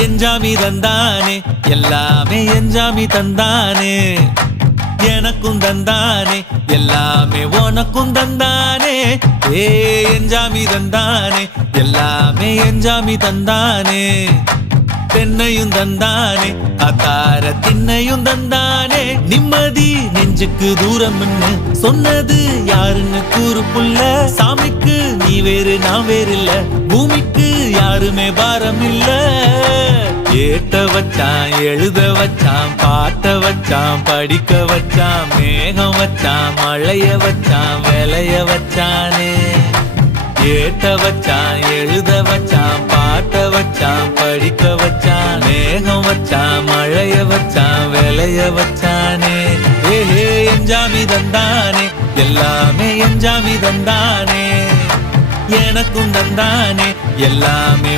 எஞ்சாமி தந்தானே எல்லாமே எஞ்சாமி தந்தானே எனக்கும் தந்தானே எல்லாமே உனக்கும் தந்தானே ஏ எஞ்சாமி தந்தானே எல்லாமே எஞ்சாமி தந்தானே தென்னையும் தந்தானே அத்தார திண்ணையும் தந்தானே நிம்மதி நெஞ்சுக்கு தூரம்னு சொன்னது யாருன்னு கூறு புள்ள சாமிக்கு நீ வேறு நான் வேறு இல்ல பூமிக்கு யாருமே பாரம் இல்ல ஏட்ட வச்சான் எழுத வச்சான் பாட்ட வச்சான் படிக்க வச்சான் மேகம் வச்சான் மழைய வச்சான் விளைய வச்சானே ஏட்ட வச்சான் எழுத வச்சான் பாட்ட வச்சான் படிக்க வச்சான் மேகம் வச்சான் மழைய வச்சான் விளைய வச்சானே ஏஹே எஞ்சாமி தந்தானே எல்லாமே எஞ்சாமி தந்தானே எனக்கும் தந்தானே எல்லாமே